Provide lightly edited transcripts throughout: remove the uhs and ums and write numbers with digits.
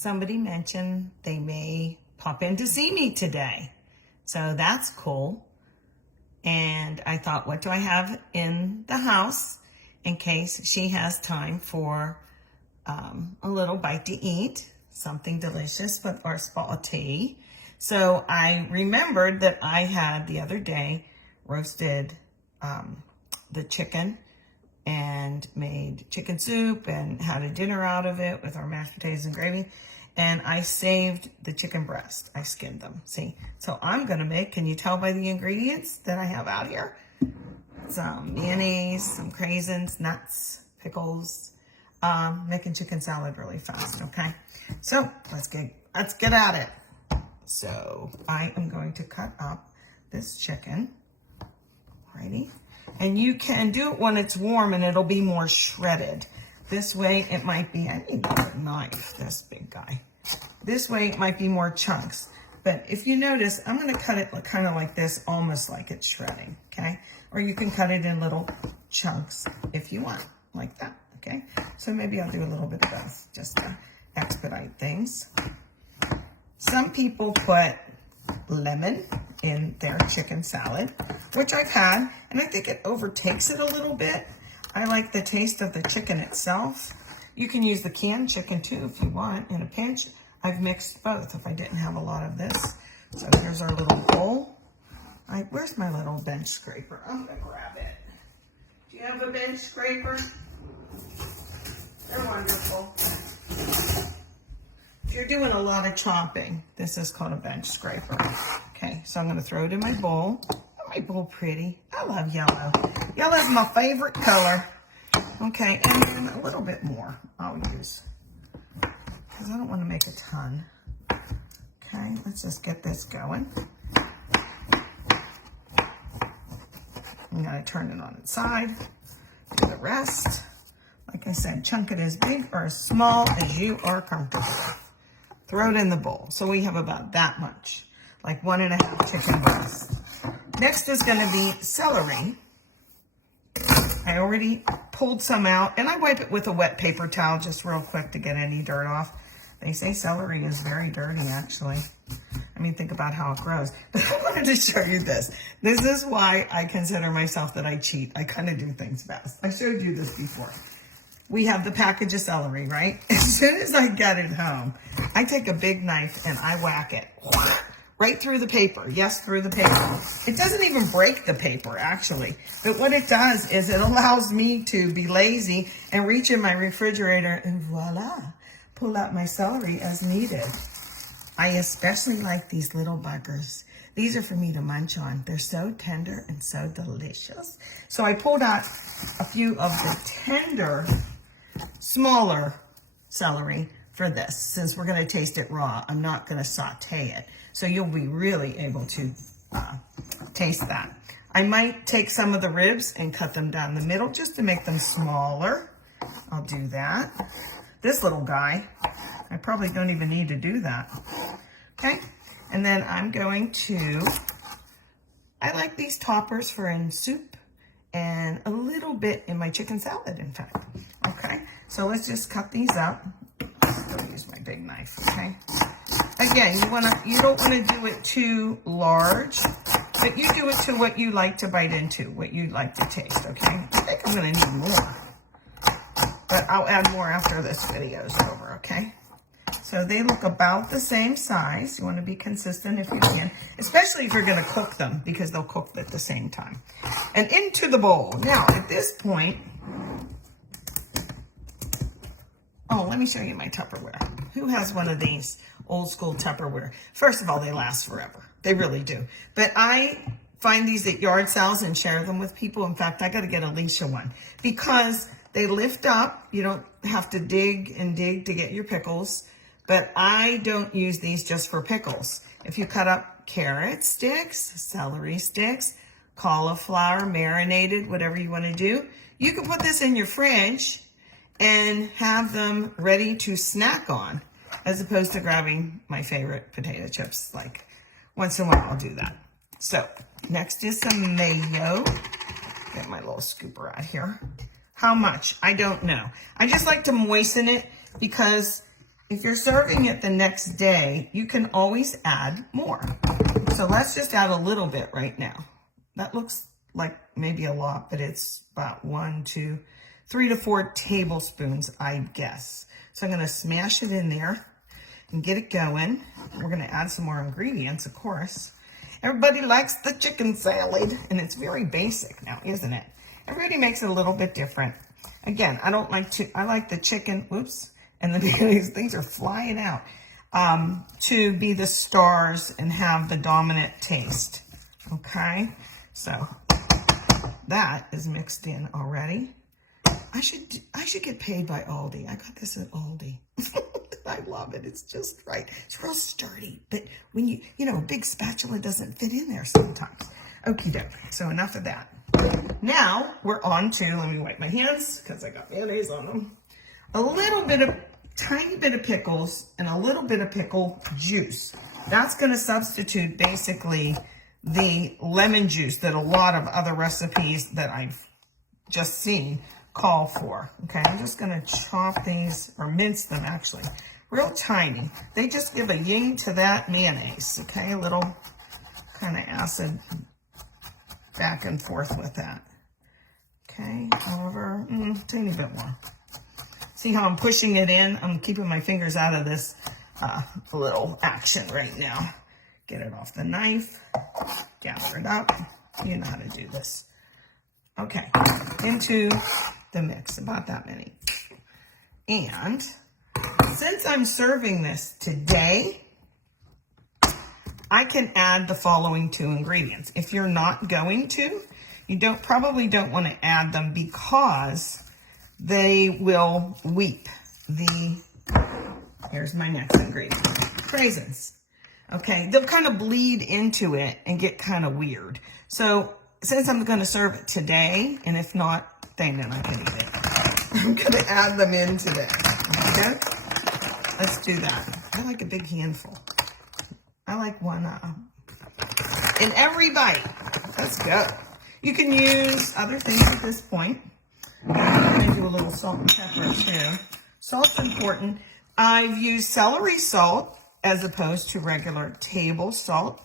somebody mentioned they may pop in to see me today. So that's cool. And I thought, what do I have in the house in case she has time for a little bite to eat, something delicious with our spaghetti. So I remembered that I had the other day roasted the chicken and made chicken soup and had a dinner out of it with our mashed potatoes and gravy. And I saved the chicken breast. I skinned them, see? So I'm gonna make, can you tell by the ingredients that I have out here? Some mayonnaise, some craisins, nuts, pickles, making chicken salad really fast, okay? So let's get at it. So I am going to cut up this chicken, alrighty? And you can do it when it's warm and it'll be more shredded. This way it might be, I need a knife, this big guy. This way it might be more chunks. But if you notice, I'm gonna cut it kind of like this, almost like it's shredding, okay? Or you can cut it in little chunks if you want, like that, okay? So maybe I'll do a little bit of both, just to expedite things. Some people put lemon in their chicken salad, which I've had, and I think it overtakes it a little bit. I like the taste of the chicken itself. You can use the canned chicken too if you want in a pinch. I've mixed both if I didn't have a lot of this. So here's our little bowl. Where's my little bench scraper? I'm gonna grab it. Do you have a bench scraper? They're wonderful. If you're doing a lot of chopping, this is called a bench scraper. Okay, so I'm gonna throw it in my bowl. My bowl pretty. I love yellow. Yellow is my favorite color. Okay, and then a little bit more I'll use, because I don't want to make a ton. Okay, let's just get this going. I'm gonna turn it on its side. Do the rest. Like I said, chunk it as big or as small as you are comfortable with. Throw it in the bowl. So we have about that much, like 1.5 chicken breasts. Next is gonna be celery. I already pulled some out, and I wipe it with a wet paper towel just real quick to get any dirt off. They say celery is very dirty, actually. I mean, think about how it grows. But I wanted to show you this. This is why I consider myself that I cheat. I kind of do things fast. I showed you this before. We have the package of celery, right? As soon as I get it home, I take a big knife and I whack it. Right through the paper. Yes, through the paper. It doesn't even break the paper, actually. But what it does is it allows me to be lazy and reach in my refrigerator and voila, pull out my celery as needed. I especially like these little buggers. These are for me to munch on. They're so tender and so delicious. So I pulled out a few of the tender, smaller celery for this. Since we're gonna taste it raw, I'm not gonna saute it. So you'll be really able to taste that. I might take some of the ribs and cut them down the middle just to make them smaller. I'll do that. This little guy, I probably don't even need to do that. Okay, and then I'm going to, I like these toppers for in soup and a little bit in my chicken salad, in fact. Okay, so let's just cut these up. I'll use my big knife, okay? Again, you don't wanna do it too large, but you do it to what you like to bite into, what you like to taste, okay? I think I'm gonna need more, but I'll add more after this video is over, okay? So they look about the same size. You wanna be consistent if you can, especially if you're gonna cook them, because they'll cook at the same time. And into the bowl. Now, at this point, oh, let me show you my Tupperware. Who has one of these old school Tupperware? First of all, they last forever. They really do. But I find these at yard sales and share them with people. In fact, I got to get Alicia one because they lift up. You don't have to dig and dig to get your pickles. But I don't use these just for pickles. If you cut up carrot sticks, celery sticks, cauliflower, marinated, whatever you want to do, you can put this in your fridge and have them ready to snack on, as opposed to grabbing my favorite potato chips. Like once in a while I'll do that. So next is some mayo. Get my little scooper out here. How much? I don't know. I just like to moisten it because if you're serving it the next day, you can always add more. So let's just add a little bit right now. That looks like maybe a lot, but it's about 3 to 4 tablespoons, I guess. So I'm gonna smash it in there and get it going. We're gonna add some more ingredients, of course. Everybody likes the chicken salad, and it's very basic now, isn't it? Everybody makes it a little bit different. Again, I like the chicken, whoops, and these things are flying out, to be the stars and have the dominant taste, okay? So that is mixed in already. I should get paid by Aldi. I got this at Aldi. I love it. It's just right. It's real sturdy, but when you know, a big spatula doesn't fit in there sometimes. Okie doke. So enough of that. Now we're on to, let me wipe my hands because I got mayonnaise on them. Tiny bit of pickles and a little bit of pickle juice. That's going to substitute basically the lemon juice that a lot of other recipes that I've just seen call for. Okay, I'm just going to chop these, or mince them actually, real tiny. They just give a yin to that mayonnaise. Okay, a little kind of acid back and forth with that. Okay, however, tiny bit more. See how I'm pushing it in? I'm keeping my fingers out of this little action right now. Get it off the knife, gather it up. You know how to do this. Okay, into the mix, about that many. And since I'm serving this today, I can add the following 2 ingredients. If you're not going to, you probably don't want to add them because they will weep. Here's my next ingredient, craisins. Okay, they'll kind of bleed into it and get kind of weird. So since I'm going to serve it today, and if not, then I can eat it. I'm going to add them in today. Okay, let's do that. I like a big handful. I like one in every bite. Let's go. You can use other things at this point. I'm going to do a little salt and pepper too. Salt's important. I've used celery salt as opposed to regular table salt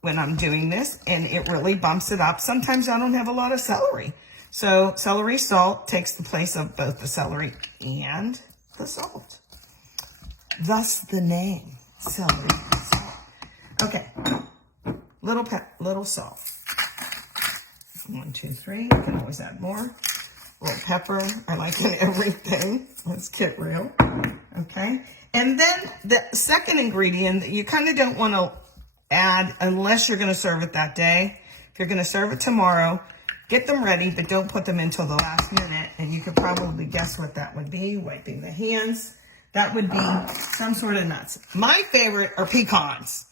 when I'm doing this, and it really bumps it up. Sometimes I don't have a lot of celery. So celery salt takes the place of both the celery and the salt. Thus the name, celery salt. Okay, little salt. 1, 2, 3, you can always add more. A little pepper, I like it in everything. Let's get real, okay? And then the second ingredient that you kind of don't want to add unless you're going to serve it that day. If you're going to serve it tomorrow, get them ready, but don't put them until the last minute. And you could probably guess what that would be, wiping the hands. That would be some sort of nuts. My favorite are pecans.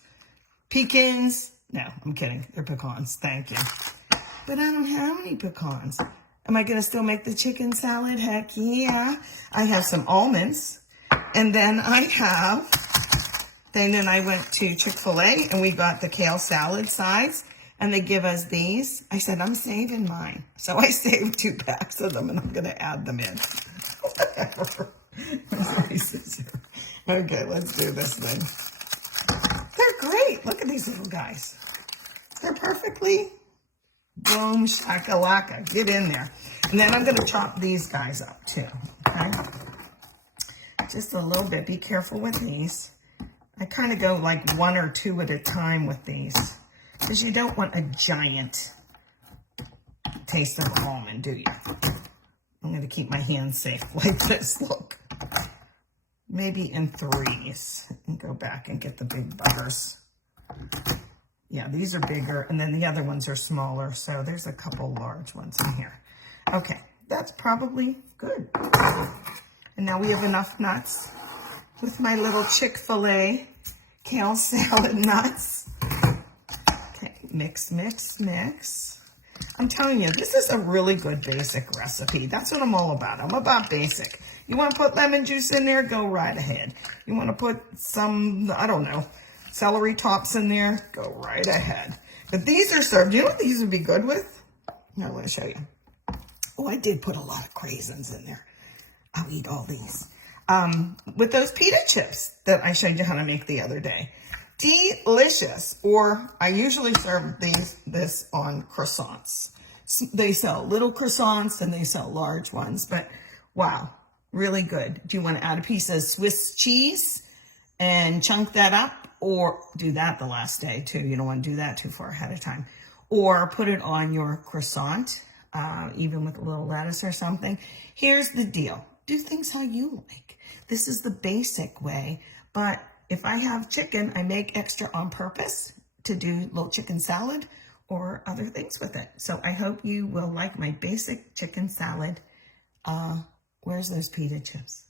Pecans, no, I'm kidding. They're pecans, thank you. But I don't have any pecans. Am I going to still make the chicken salad? Heck yeah. I have some almonds. And then I went to Chick-fil-A and we got the kale salad sides and they give us these. I said, I'm saving mine. So I saved 2 packs of them and I'm going to add them in. Whatever. Okay, let's do this then. They're great. Look at these little guys. They're perfectly boom shakalaka. Get in there. And then I'm going to chop these guys up too. Okay. Just a little bit. Be careful with these. I kind of go like 1 or 2 at a time with these because you don't want a giant taste of almond, do you? I'm going to keep my hands safe like this. Look. Maybe in 3s and go back and get the big buggers. Yeah, these are bigger and then the other ones are smaller. So there's a couple large ones in here. Okay, that's probably good. And now we have enough nuts with my little Chick-fil-A kale salad nuts. Okay, mix, mix, mix. I'm telling you, this is a really good basic recipe. That's what I'm all about. I'm about basic. You want to put lemon juice in there? Go right ahead. You want to put some, I don't know, celery tops in there? Go right ahead. But these are served. You know what these would be good with? Now, I want to show you. Oh, I did put a lot of craisins in there. I'll eat all these. with those pita chips that I showed you how to make the other day. Delicious. Or I usually serve this on croissants. They sell little croissants and they sell large ones, but wow, really good. Do you want to add a piece of Swiss cheese and chunk that up, or do that the last day too? You don't want to do that too far ahead of time. Or put it on your croissant, even with a little lettuce or something. Here's the deal. Do things how you like. This is the basic way, but if I have chicken, I make extra on purpose to do little chicken salad or other things with it. So I hope you will like my basic chicken salad. Where's those pita chips?